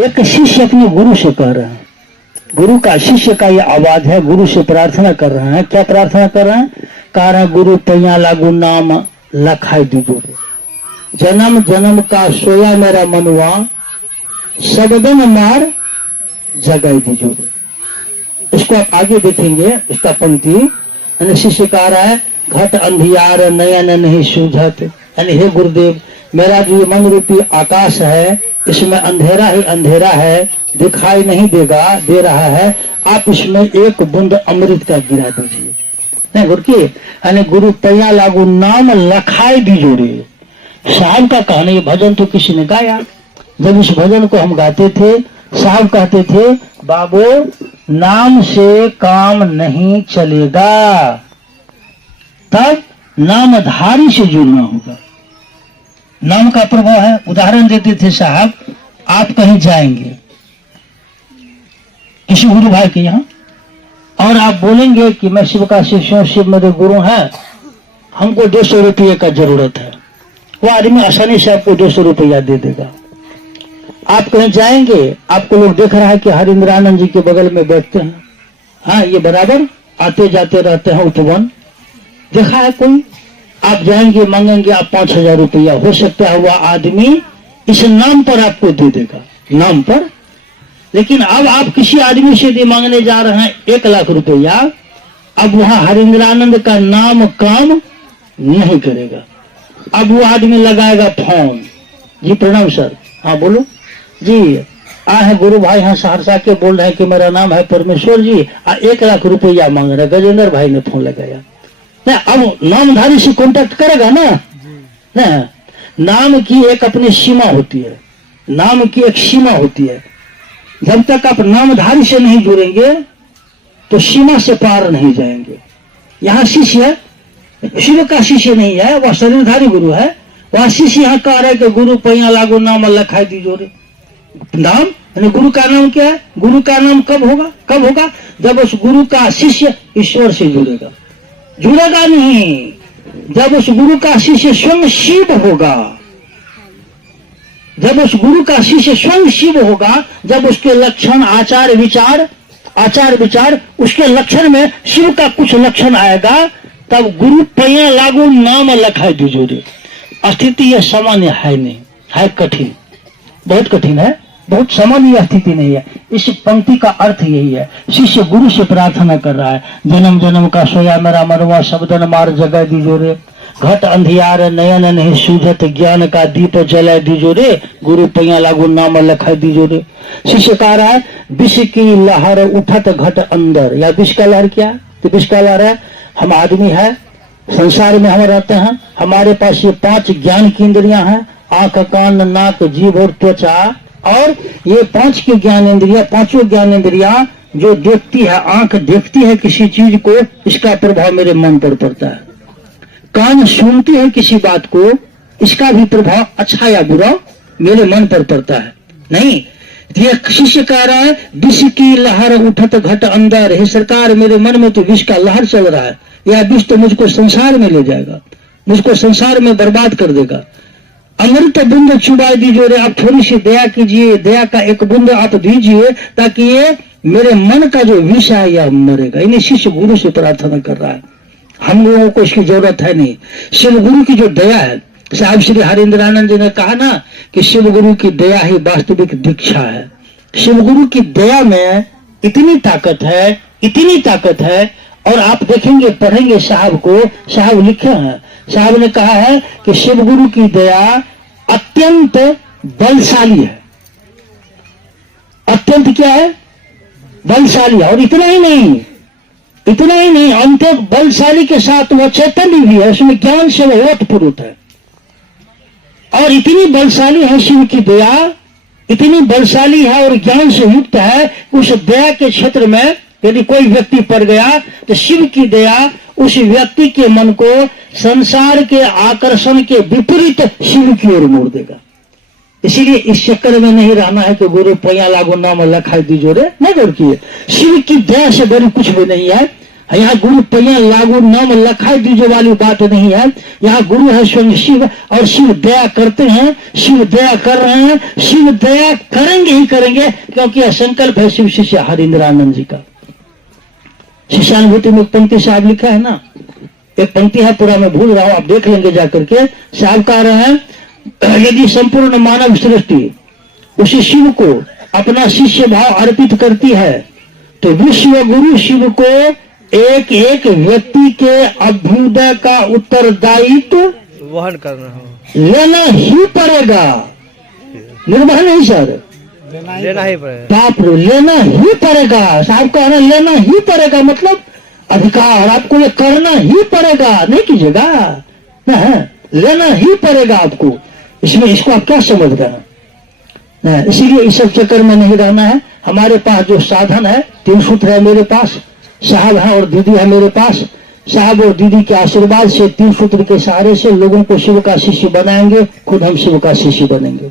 एक शिष्य अपने गुरु से कह रहे हैं, गुरु का शिष्य का ये आवाज है, गुरु से प्रार्थना कर रहे हैं। क्या प्रार्थना कर रहे हैं? कह रहे हैं गुरु पैया लागू नाम लखाई दीजो, जन्म जन्म का सोया मेरा मनवा, सबदन मार जगाई दीजो। इसको आप आगे देखेंगे, इसका पंक्ति शिष्य कह रहा है घट अंधियार नयन नहीं सूझत, यानी हे गुरुदेव मेरा जो मन रूपी आकाश है इसमें अंधेरा ही अंधेरा है, दिखाई नहीं दे रहा है, आप इसमें एक बूंद अमृत का गिरा दीजिए। नहीं गुरु की यानी गुरु पैया लागू नाम लखाई दीजोरे। साहब का कहना, ये भजन तो किसी ने गाया। जब इस भजन को हम गाते थे, साहब कहते थे बाबू नाम से काम नहीं चलेगा, तब नामधारी से जुड़ना होगा। नाम का प्रभाव है। उदाहरण देते थे साहब, आप कहीं जाएंगे किसी गुरु भाई के यहाँ और आप बोलेंगे कि मैं शिव का शिष्य हूं, शिव मेरे गुरु हैं, हमको 200 रुपये का जरूरत है। वो आदमी आसानी से आपको 200 रुपया दे देगा। आप कहीं जाएंगे, आपको लोग देख रहा है कि हरिंद्रानंद जी के बगल में बैठते हैं, हाँ ये बराबर आते जाते रहते हैं उपवन, देखा है कोई? आप जाएंगे मांगेंगे आप 5000 रुपया, हो सकता है वह आदमी इस नाम पर आपको दे देगा, नाम पर। लेकिन अब आप किसी आदमी से दे मांगने जा रहे हैं 1 लाख रुपया, अब वहां हरिंद्रानंद का नाम काम नहीं करेगा। अब वो आदमी लगाएगा फोन, जी प्रणाम सर, हाँ बोलो जी, है गुरु भाई हाँ सहरसा के बोल रहे हैं कि मेरा नाम है परमेश्वर जी, 1 लाख रुपया मांग रहे। गजेंद्र भाई ने फोन लगाया ना, अब नामधारी से कांटेक्ट करेगा ना। नाम की एक अपनी सीमा होती है, नाम की एक सीमा होती है। जब तक आप नामधारी से नहीं जुड़ेंगे तो सीमा से पार नहीं जाएंगे। यहाँ शिष्य शिव का शिष्य नहीं है, वह शरीरधारी गुरु है। वह शिष्य यहाँ कह रहा है कि गुरु पैया लागू नाम लखाई दीजो रे। नाम यानी गुरु का नाम क्या है? गुरु का नाम कब होगा? जब उस गुरु का शिष्य ईश्वर से जुड़ेगा नहीं, जब उस गुरु का शिष्य स्वयं शिव होगा। जब उस गुरु का शिष्य स्वयं शिव होगा, जब उसके लक्षण आचार विचार उसके लक्षण में शिव का कुछ लक्षण आएगा, तब गुरु पैया लागू नाम लखाई दीजो रे। स्थिति यह सामान्य है नहीं, है कठिन, बहुत कठिन है, बहुत सामान्य स्थिति नहीं है। इस पंक्ति का अर्थ यही है, शिष्य गुरु से प्रार्थना कर रहा है, जन्म जन्म का सोया मेरा मनवा, सबदन मार जगा दीजो रे, घट अंधियार नयन नहीं सूझत, ज्ञान का दीप जला दीजो रे, गुरु पैया लागू नाम लखाई दीजो रे। शिष्य कह रहा है विष की लहर उठत घट अंदर, या विष का लहर क्या? तो विष का लहर है, हम आदमी है, संसार में हम रहते हैं, हमारे पास ये 5 ज्ञान की इंद्रियां हैं, आंख कान नाक जीभ और त्वचा, और ये 5 की ज्ञान इंद्रिया, 5 ज्ञान इंद्रिया जो देखती है, आंख देखती है किसी चीज को, इसका प्रभाव मेरे मन पर पड़ता है। कान सुनती है किसी बात को, इसका भी प्रभाव अच्छा या बुरा मेरे मन पर पड़ता है। नहीं, ये शिष्य कह रहा है विष की लहर उठत घट अंदर, हे सरकार मेरे मन में तो विष का लहर चल रहा है, यह विष तो मुझको संसार में ले जाएगा, मुझको संसार में बर्बाद कर देगा। अमृत बूंद चुबा दीजिए रे, आप थोड़ी सी दया कीजिए, दया का एक बूंद आप दीजिए, ताकि ये मेरे मन का जो विष है यह मरेगा। इन्हें शिष्य गुरु से प्रार्थना कर रहा है, हम लोगों को इसकी जरूरत है नहीं। शिव गुरु की जो दया है, साहब श्री हरिंद्रानंद जी ने कहा ना कि शिव गुरु की दया ही वास्तविक दीक्षा है। शिव गुरु की दया में इतनी ताकत है, और आप देखेंगे पढ़ेंगे साहब को, साहब लिखे हैं, साहब ने कहा है कि शिव गुरु की दया अत्यंत बलशाली है। अत्यंत क्या है? बलशाली है। और इतना ही नहीं, अत्यंत बलशाली के साथ वह चैतन्य भी है, उसमें ज्ञान से वह ओतप्रोत है। और इतनी बलशाली है शिव की दया, इतनी बलशाली है और ज्ञान से युक्त है, उस दया के क्षेत्र में यदि कोई व्यक्ति पड़ गया तो शिव की दया उस व्यक्ति के मन को संसार के आकर्षण के विपरीत शिव की ओर मोड़ देगा। इसीलिए इस चक्कर में नहीं रहना है कि गुरु पैया लागू नाम लखाई दीजो रे, नहीं गौर किए। शिव की दया से बड़ी कुछ भी नहीं है। यहाँ गुरु पैया लागू नाम लखाई दीजिए वाली बात नहीं है। यहाँ गुरु है स्वयं शिव, और शिव दया करते हैं, शिव दया कर रहे हैं, शिव दया करेंगे ही करेंगे, क्योंकि यह संकल्प है शिव शिष्य हरिंद्रानंद जी का। शिष्यानुभूति में एक पंक्ति साहब लिखा है ना, एक पंक्ति है, पूरा मैं भूल रहा हूं, आप देख लेंगे जाकर के। साहब कह रहे हैं यदि संपूर्ण मानव सृष्टि उसी शिव को अपना शिष्य भाव अर्पित करती है तो विश्व गुरु शिव को एक एक व्यक्ति के अभ्युदय का उत्तरदायित्व वहन करना लेना ही पड़ेगा। निर्भय नहीं सर, लेना ही पड़ेगा। बाप रे, लेना ही पड़ेगा। साहब कह रहे हैं लेना ही पड़ेगा, मतलब अधिकार आपको ये करना ही पड़ेगा, नहीं कीजिएगा ना, लेना ही पड़ेगा आपको। इसमें इसको आप क्या समझ रहे हैं? इसीलिए इस सब चक्कर में नहीं रहना है। हमारे पास जो साधन है, 3 सूत्र है मेरे पास, साहब है और दीदी है मेरे पास। साहब और दीदी के आशीर्वाद से 3 सूत्र के सहारे से लोगों को शिव का शिष्य बनाएंगे, खुद हम शिव का शिष्य बनेंगे।